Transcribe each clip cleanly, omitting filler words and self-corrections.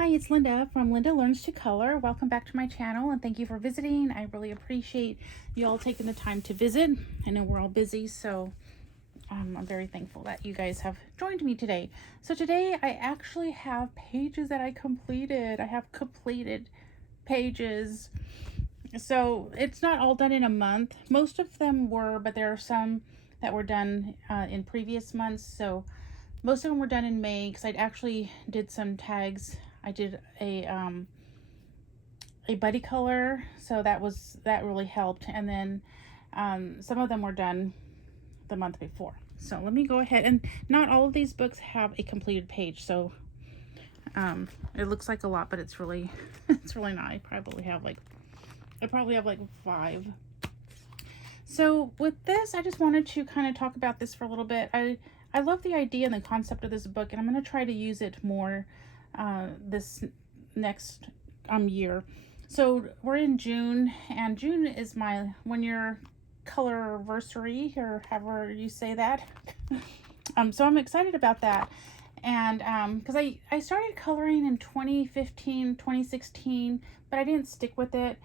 Hi, it's Linda from Linda Learns to Color. Welcome back to my channel and thank you for visiting. I really appreciate you all taking the time to visit. I know we're all busy, so I'm very thankful that you guys have joined me today. So today I actually have pages that I completed. I have completed pages. So it's not all done in a month. Most of them were, but there are some that were done in previous months. So most of them were done in May because I actually did some tags. I did a buddy color, so that really helped. And then some of them were done the month before. So let me go ahead, and not all of these books have a completed page, so it looks like a lot, but it's really it's really not. I probably have like 5. So with this, I just wanted to kind of talk about this for a little bit. I love the idea and the concept of this book, and I'm going to try to use it more this next year. So we're in June, and June is my 1-year Colorversary, or however you say that. So I'm excited about that. And because I started coloring in 2015, 2016, but I didn't stick with it.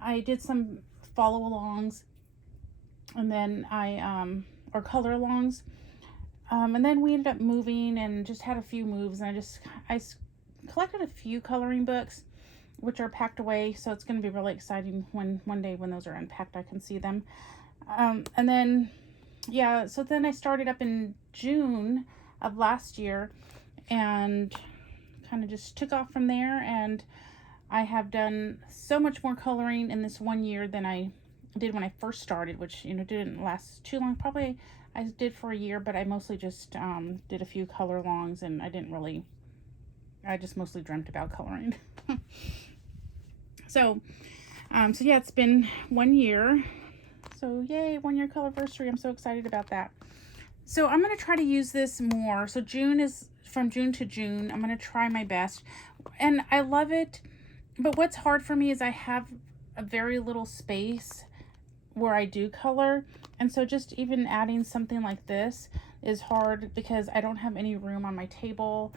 I did some follow-alongs, and then or color-alongs. And then we ended up moving and just had a few moves, and I collected a few coloring books, which are packed away, so it's going to be really exciting when one day when those are unpacked I can see them. And then so then I started up in June of last year and kind of just took off from there, and I have done so much more coloring in this 1 year than I did when I first started, which didn't last too long. Probably I did for a year, but I mostly just did a few color longs, and I just mostly dreamt about coloring. So yeah, it's been 1 year. So yay, 1 year Colorversary. I'm so excited about that. So I'm going to try to use this more. So June is from June to June. I'm going to try my best. And I love it. But what's hard for me is I have a very little space where I do color. And so just even adding something like this is hard because I don't have any room on my table.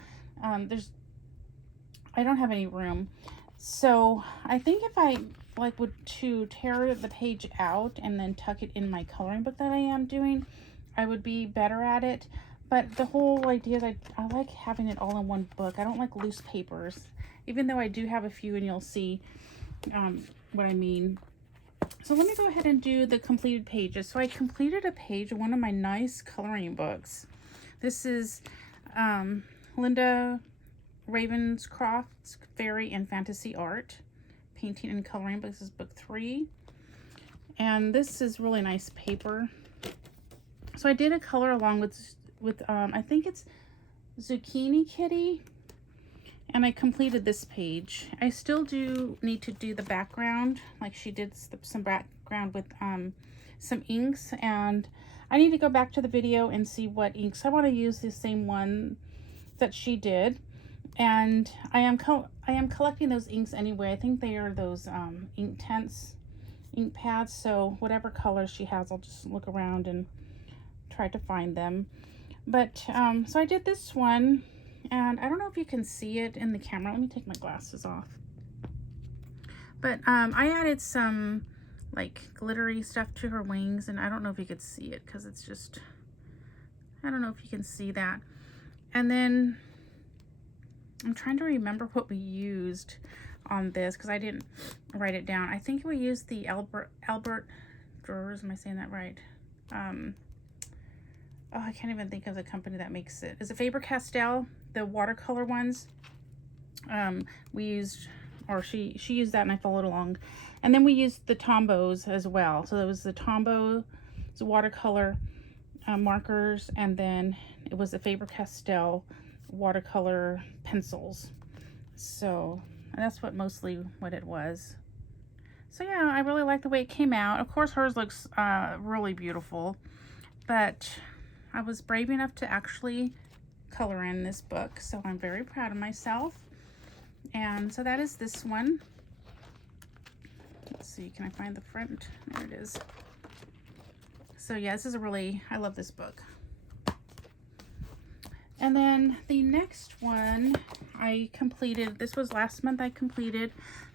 I don't have any room. So I think if I would to tear the page out and then tuck it in my coloring book that I am doing, I would be better at it. But the whole idea is I like having it all in one book. I don't like loose papers, even though I do have a few, and you'll see what I mean. So let me go ahead and do the completed pages. So I completed a page in one of my nice coloring books. This is Linda Ravenscroft's Fairy and Fantasy Art Painting and Coloring Book. This is book 3. And this is really nice paper. So I did a color along with I think it's Zucchini Kitty. And I completed this page. I still do need to do the background, like she did some background with some inks, and I need to go back to the video and see what inks. I want to use the same one that she did, and I am collecting those inks anyway. I think they are those Inktense ink pads, so whatever color she has, I'll just look around and try to find them. But so I did this one. And I don't know if you can see it in the camera. Let me take my glasses off. But I added some like glittery stuff to her wings, and I don't know if you could see it because it's just, I don't know if you can see that. And then I'm trying to remember what we used on this because I didn't write it down. I think we used the Albert drawers. Am I saying that right? Oh, I can't even think of the company that makes it. Is it Faber-Castell? The watercolor ones. We used, or she used that, and I followed along. And then we used the Tombos as well. So it was the Tombow, the watercolor markers, and then it was the Faber-Castell watercolor pencils. So that's mostly what it was. So yeah, I really like the way it came out. Of course, hers looks really beautiful, but I was brave enough to actually color in this book, so I'm very proud of myself. And so that is this one. Let's see, can I find the front? There it is. So yeah, this is I love this book. And then the next one I completed, this was last month I completed.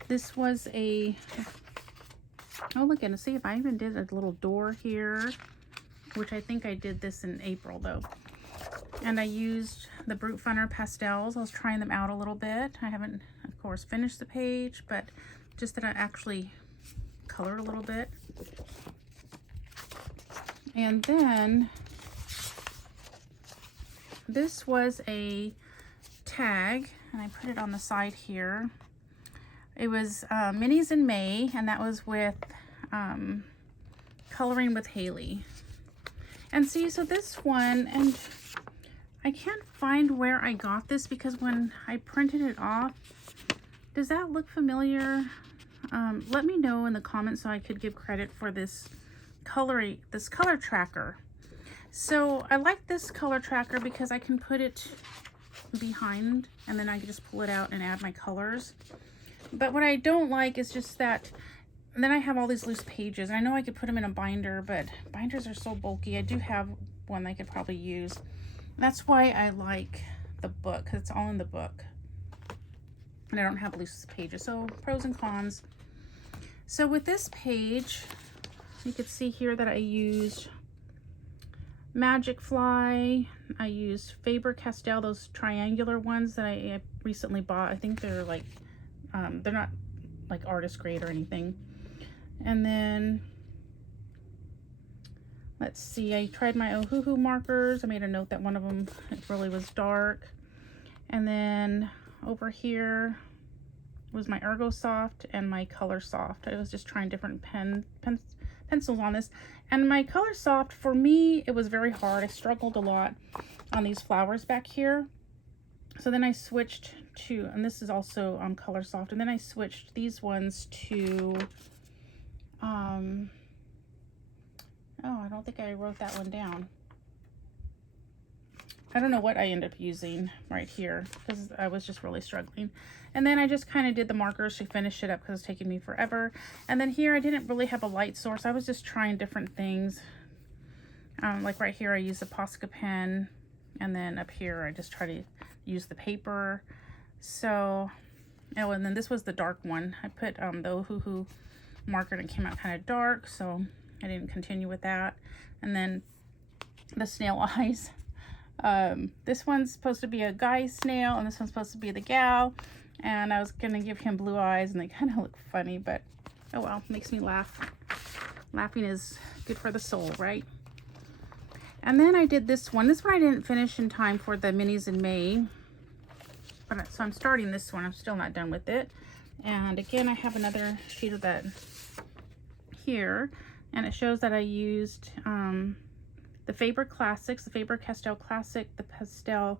This was a, oh look at it, see if I even did a little door here, which I think I did this in April though. And I used the Brute Funner pastels. I was trying them out a little bit. I haven't, of course, finished the page, but just that I actually colored a little bit. And then this was a tag, and I put it on the side here. It was Minis in May, and that was with Coloring with Haley. And see, so this one, and I can't find where I got this because when I printed it off, does that look familiar? Let me know in the comments so I could give credit for this color tracker. So I like this color tracker because I can put it behind and then I can just pull it out and add my colors. But what I don't like is just that then I have all these loose pages. I know I could put them in a binder, but binders are so bulky. I do have one I could probably use. That's why I like the book, because it's all in the book. And I don't have loose pages. So pros and cons. So with this page, you can see here that I used Magic Fly. I used Faber-Castell, those triangular ones that I recently bought. I think they're like, they're not like artist grade or anything. And then, let's see, I tried my Ohuhu markers. I made a note that one of them really was dark. And then over here was my Ergo Soft and my Color Soft. I was just trying different pencils on this. And my Color Soft, for me, it was very hard. I struggled a lot on these flowers back here. So then I switched to, and this is also Color Soft, and then I switched these ones to, oh, I don't think I wrote that one down. I don't know what I ended up using right here because I was just really struggling. And then I just kind of did the markers to finish it up because it's taking me forever. And then here I didn't really have a light source. I was just trying different things. Like right here I used a Posca pen, and then up here I just try to use the paper. So, oh, and then this was the dark one. I put the Ohuhu marker and it came out kind of dark, so I didn't continue with that. And then the snail eyes. This one's supposed to be a guy snail and this one's supposed to be the gal, and I was gonna give him blue eyes and they kind of look funny, but oh well, makes me laugh. Laughing is good for the soul, right? And then I did this one. This one I didn't finish in time for the minis in May, but so I'm starting this one. I'm still not done with it. And again, I have another sheet of that here, and it shows that I used the Faber Classics, the Faber-Castell Classic, the Pastel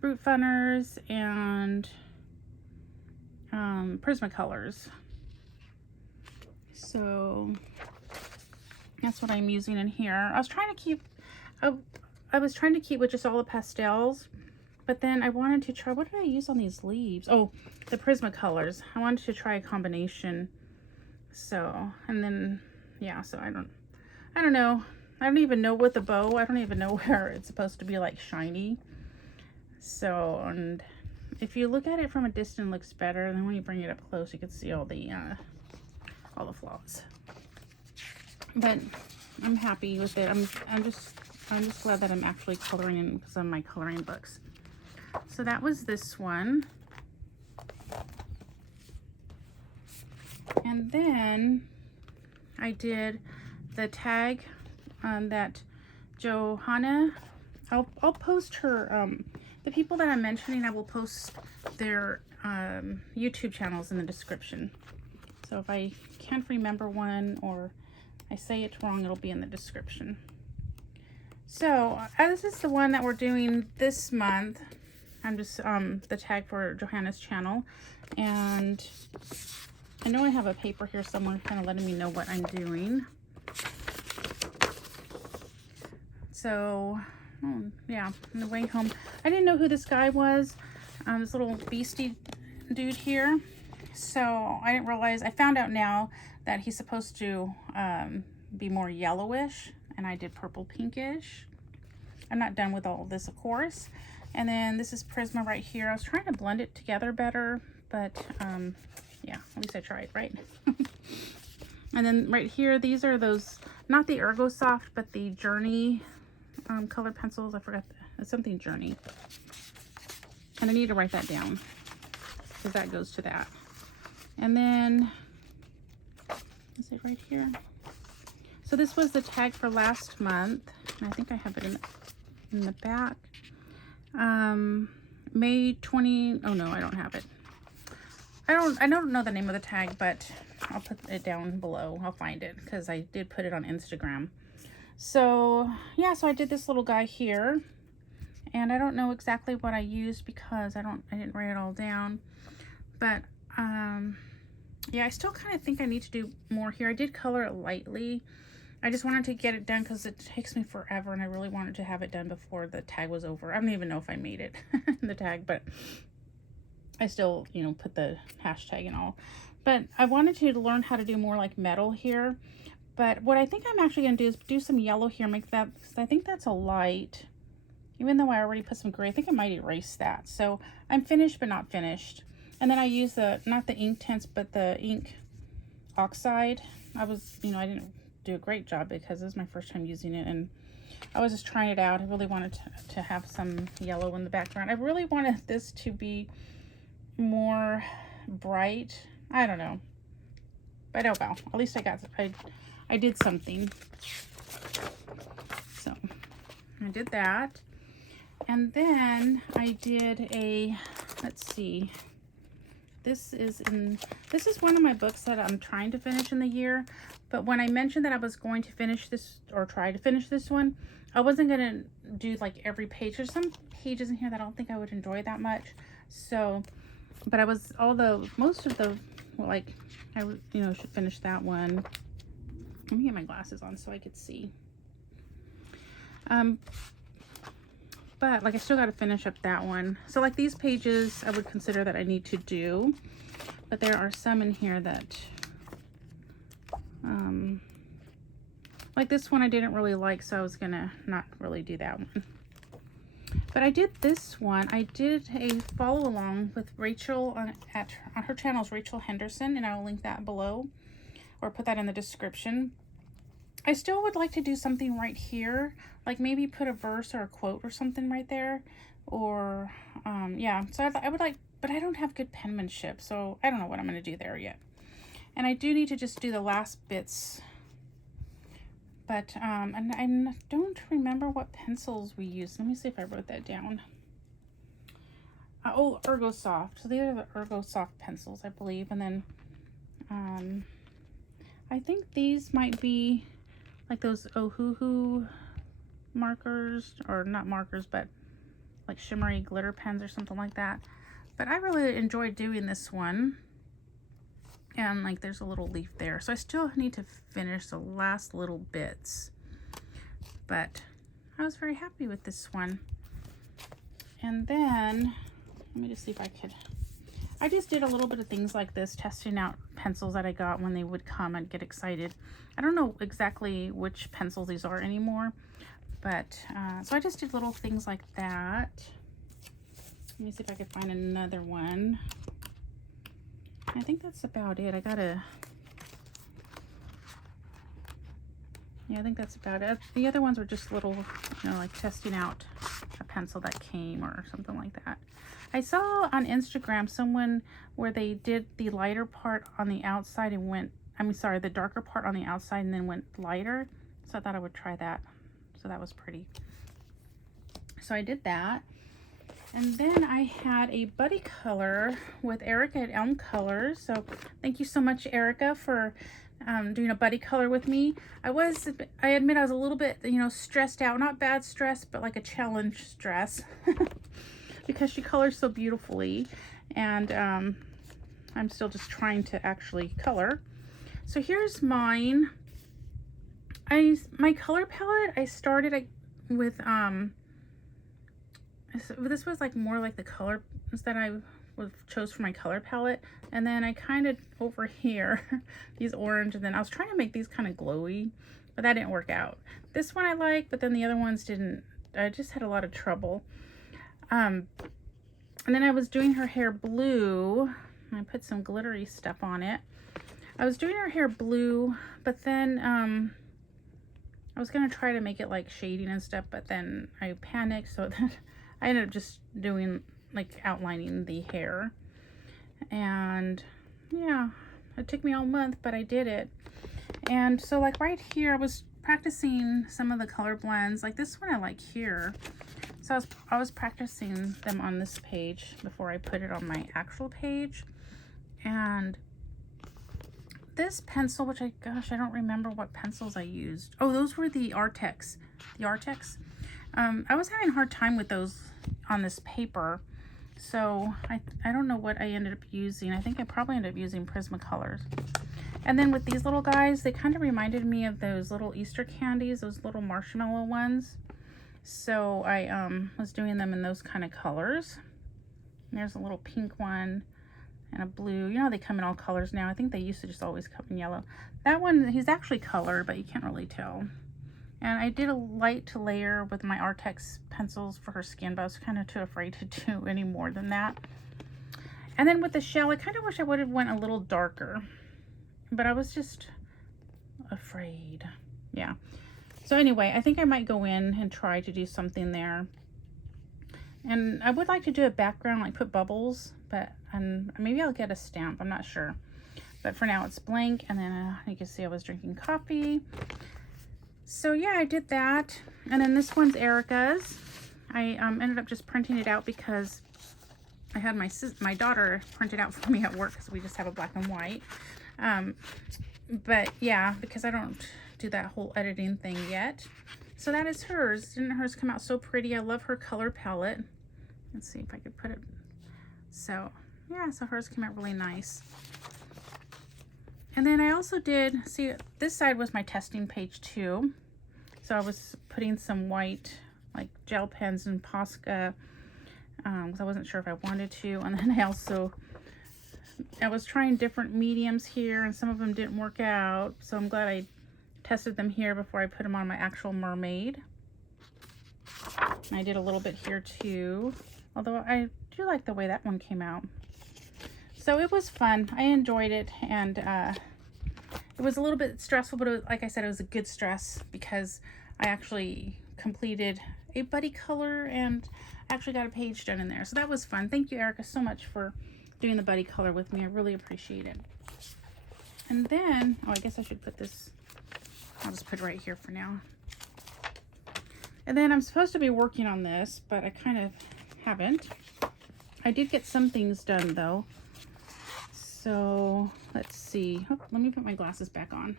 Brute Funners, and Prismacolors. So that's what I'm using in here. I was trying to keep, I was trying to keep with just all the pastels, but then I wanted to try, what did I use on these leaves? Oh, the Prismacolors. I wanted to try a combination. So, and then, yeah, so I don't know. I don't even know with the bow. I don't even know where it's supposed to be like shiny. So, and if you look at it from a distance, it looks better. And then when you bring it up close, you can see all the flaws. But I'm happy with it. I'm just glad that I'm actually coloring in some of my coloring books. So that was this one. And then I did the tag that Johanna, I'll post her, the people that I'm mentioning, I will post their YouTube channels in the description. So if I can't remember one or I say it wrong, it'll be in the description. So this is the one that we're doing this month. I'm just the tag for Johanna's channel, and I know I have a paper here somewhere kind of letting me know what I'm doing. So, yeah, on the way home, I didn't know who this guy was, this little beastie dude here. So I didn't realize, I found out now that he's supposed to be more yellowish, and I did purple pinkish. I'm not done with all of this, of course. And then this is Prisma right here. I was trying to blend it together better, but yeah, at least I tried, right? And then right here, these are those, not the Ergo Soft, but the Journey color pencils. I forgot, it's something Journey. And I need to write that down because that goes to that. And then, is it right here? So this was the tag for last month. And I think I have it in the back. May 20, oh no, I don't have it. I don't know the name of the tag, but I'll put it down below. I'll find it because I did put it on Instagram. So yeah, so I did this little guy here, and I don't know exactly what I used because I didn't write it all down. But yeah, I still kind of think I need to do more here. I did color it lightly. I just wanted to get it done because it takes me forever, and I really wanted to have it done before the tag was over. I don't even know if I made it in the tag, but I still, you know, put the hashtag and all. But I wanted to learn how to do more like metal here. But what I think I'm actually going to do is do some yellow here, make that, because I think that's a light. Even though I already put some gray, I think I might erase that. So I'm finished, but not finished. And then I use the, not the ink tints, but the ink oxide. I didn't do a great job because this is my first time using it, and I was just trying it out. I really wanted to have some yellow in the background. I really wanted this to be more bright. I don't know, but oh well, at least I did something. So I did that, and then I did a, let's see, this is one of my books that I'm trying to finish in the year. But when I mentioned that I was going to finish this, or try to finish this one, I wasn't going to do like every page. There's some pages in here that I don't think I would enjoy that much. So, but I was, most of the, like, I, should finish that one. Let me get my glasses on so I could see. But like I still got to finish up that one. So like these pages I would consider that I need to do, but there are some in here that like this one I didn't really like, so I was gonna not really do that one. But I did this one. I did a follow along with Rachel on her channel is Rachel Henderson, and I will link that below or put that in the description. I still would like to do something right here, like maybe put a verse or a quote or something right there, or yeah. So I would like, but I don't have good penmanship, so I don't know what I'm going to do there yet. And I do need to just do the last bits. But and I don't remember what pencils we used. Let me see if I wrote that down. Oh, Ergo Soft. So these are the Ergo Soft pencils, I believe. And then I think these might be like those Ohuhu markers, or not markers, but like shimmery glitter pens or something like that. But I really enjoyed doing this one. And like there's a little leaf there, so I still need to finish the last little bits, but I was very happy with this one. And then let me just see if I just did a little bit of things like this, testing out pencils that I got when they would come and get excited. I don't know exactly which pencils these are anymore, but so I just did little things like that. Let me see if I could find another one. I think that's about it. Yeah, I think that's about it. The other ones were just little, like testing out a pencil that came or something like that. I saw on Instagram someone where they did the lighter part on the outside and went, the darker part on the outside and then went lighter. So I thought I would try that. So that was pretty. So I did that. And then I had a buddy color with Erica at Elm Colors. So thank you so much, Erica, for doing a buddy color with me. I admit I was a little bit, stressed out. Not bad stress, but like a challenge stress. Because she colors so beautifully. And I'm still just trying to actually color. So here's mine. My color palette, I started with... this was like more like the colors that I chose for my color palette, and then I kind of over here these orange, and then I was trying to make these kind of glowy, but that didn't work out. This one I like, but then the other ones didn't. I just had a lot of trouble. And then I was doing her hair blue. I put some glittery stuff on it. I was doing her hair blue, but then I was gonna try to make it like shading and stuff, but then I panicked, so then I ended up just doing like outlining the hair. And yeah, it took me all month, but I did it. And so like right here, I was practicing some of the color blends. Like this one I like here. So I was practicing them on this page before I put it on my actual page. And this pencil, which I don't remember what pencils I used. Oh, those were the Artex. The Artex. I was having a hard time with those on this paper. So I don't know what I ended up using. I think I probably ended up using Prismacolors. And then with these little guys, they kind of reminded me of those little Easter candies, those little marshmallow ones. So I was doing them in those kind of colors. And there's a little pink one and a blue. You know, they come in all colors now. I think they used to just always come in yellow. That one, he's actually colored, but you can't really tell. And I did a light to layer with my Artex pencils for her skin, but I was kind of too afraid to do any more than that. And then with the shell, I kind of wish I would have went a little darker, but I was just afraid. Yeah. So anyway, I think I might go in and try to do something there. And I would like to do a background, like put bubbles, but maybe I'll get a stamp. I'm not sure. But for now, it's blank. And then you can see I was drinking coffee. So yeah, I did that. And then this one's Erica's. I ended up just printing it out because I had my daughter print it out for me at work because we just have a black and white. But yeah, because I don't do that whole editing thing yet. So that is hers. Didn't hers come out so pretty? I love her color palette. Let's see if I could put it. So yeah, so hers came out really nice. And then I also did, see, this side was my testing page too. So I was putting some white, like gel pens and Posca, because I wasn't sure if I wanted to. And then I was trying different mediums here, and some of them didn't work out. So I'm glad I tested them here before I put them on my actual mermaid. And I did a little bit here too, although I do like the way that one came out. So it was fun. I enjoyed it, and it was a little bit stressful, but like I said, it was a good stress because I actually completed a buddy color and actually got a page done in there. So that was fun. Thank you, Erica, so much for doing the buddy color with me. I really appreciate it. And then, oh, I guess I should put this, I'll just put it right here for now. And then I'm supposed to be working on this, but I kind of haven't. I did get some things done though. So let's see. Oh, let me put my glasses back on.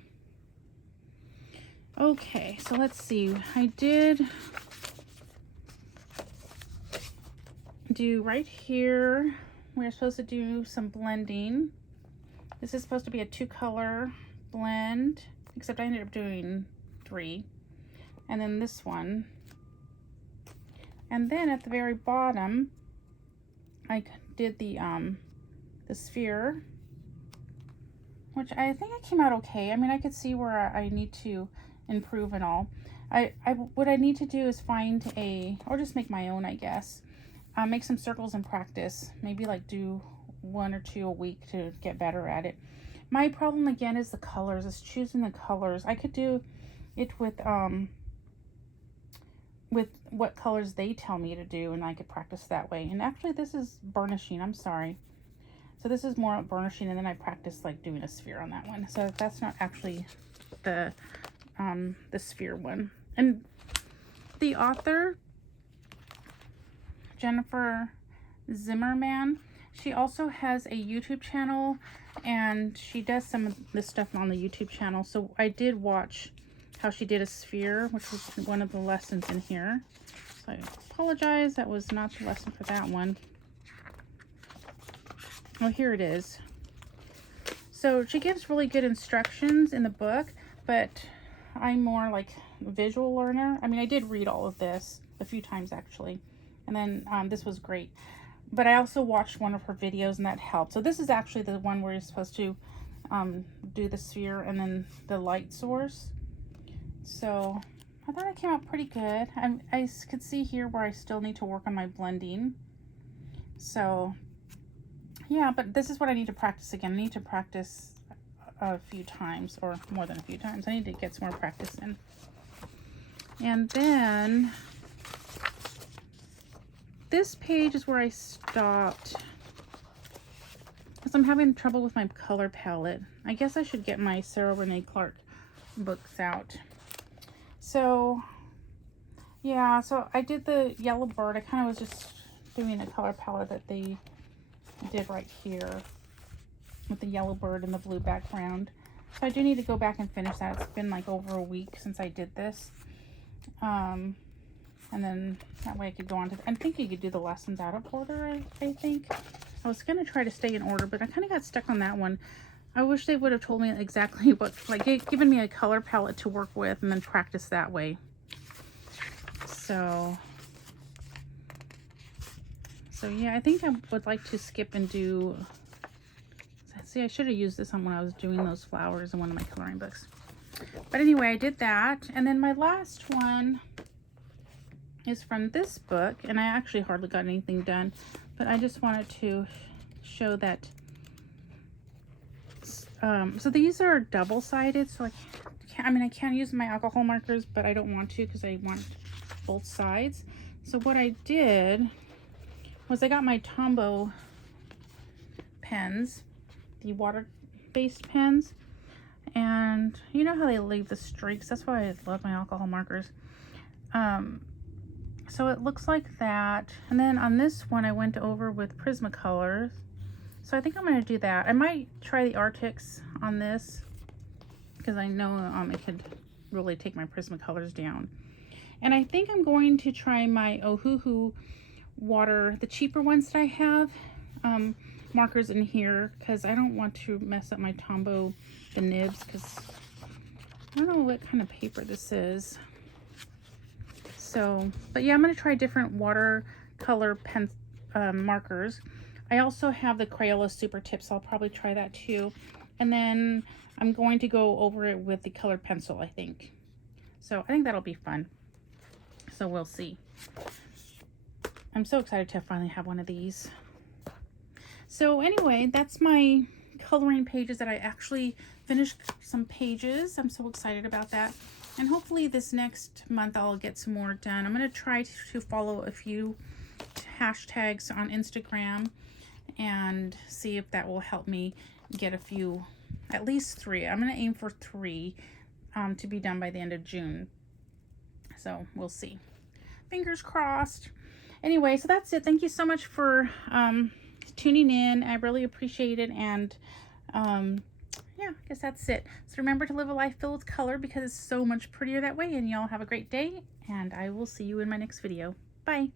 Okay, so let's see. I did do right here. We're supposed to do some blending. This is supposed to be a 2-color blend, except I ended up doing 3. And then this one. And then at the very bottom, I did the sphere, which I think it came out okay. I mean, I could see where I need to improve and all. What I need to do is find or just make my own, I guess. Make some circles and practice. Maybe like do 1 or 2 a week to get better at it. My problem again is the colors, is choosing the colors. I could do it with what colors they tell me to do, and I could practice that way. And actually this is burnishing, I'm sorry. So this is more burnishing, and then I practice like doing a sphere on that one. So that's not actually the sphere one. And the author, Jennifer Zimmerman, she also has a YouTube channel, and she does some of this stuff on the YouTube channel. So I did watch how she did a sphere, which was one of the lessons in here. So I apologize, that was not the lesson for that one. Oh, here it is. So she gives really good instructions in the book, but I'm more like a visual learner. I mean, I did read all of this a few times actually, and then this was great. But I also watched one of her videos, and that helped. So this is actually the one where you're supposed to do the sphere and then the light source. So I thought it came out pretty good. I could see here where I still need to work on my blending. So yeah, but this is what I need to practice again. I need to practice a few times, or more than a few times. I need to get some more practice in. And then this page is where I stopped because I'm having trouble with my color palette. I guess I should get my Sarah Renee Clark books out. So yeah, so I did the yellow bird. I kind of was just doing the color palette that they did right here with the yellow bird and the blue background. So I do need to go back and finish that. It's been like over a week since I did this. And then that way I could go on to, I think you could do the lessons out of order, I think. I was going to try to stay in order, but I kind of got stuck on that one. I wish they would have told me exactly what, like given me a color palette to work with and then practice that way. So yeah, I think I would like to skip and do, see, I should have used this on when I was doing those flowers in one of my coloring books. But anyway, I did that. And then my last one is from this book, and I actually hardly got anything done, but I just wanted to show that. So these are double-sided, so I can use my alcohol markers, but I don't want to because I want both sides. So what I did was I got my Tombow pens, the water-based pens, and you know how they leave the streaks? That's why I love my alcohol markers. So it looks like that, and then on this one I went over with Prismacolors. So I think I'm going to do that. I might try the Arctics on this because I know it could really take my Prismacolors down. And I think I'm going to try my Ohuhu water, the cheaper ones that I have, markers in here, because I don't want to mess up my Tombow, the nibs, because I don't know what kind of paper this is. So, but yeah, I'm going to try different watercolor pen markers. I also have the Crayola Super Tips. I'll probably try that too. And then I'm going to go over it with the colored pencil, I think. So I think that'll be fun. So we'll see. I'm so excited to finally have one of these. So anyway, that's my coloring pages that I actually finished some pages. I'm so excited about that. And hopefully this next month I'll get some more done. I'm going to try to follow a few hashtags on Instagram and see if that will help me get a few, at least 3. I'm going to aim for 3 to be done by the end of June. So we'll see. Fingers crossed. Anyway, so that's it. Thank you so much for tuning in. I really appreciate it. And yeah, I guess that's it. So remember to live a life filled with color because it's so much prettier that way. And y'all have a great day. And I will see you in my next video. Bye.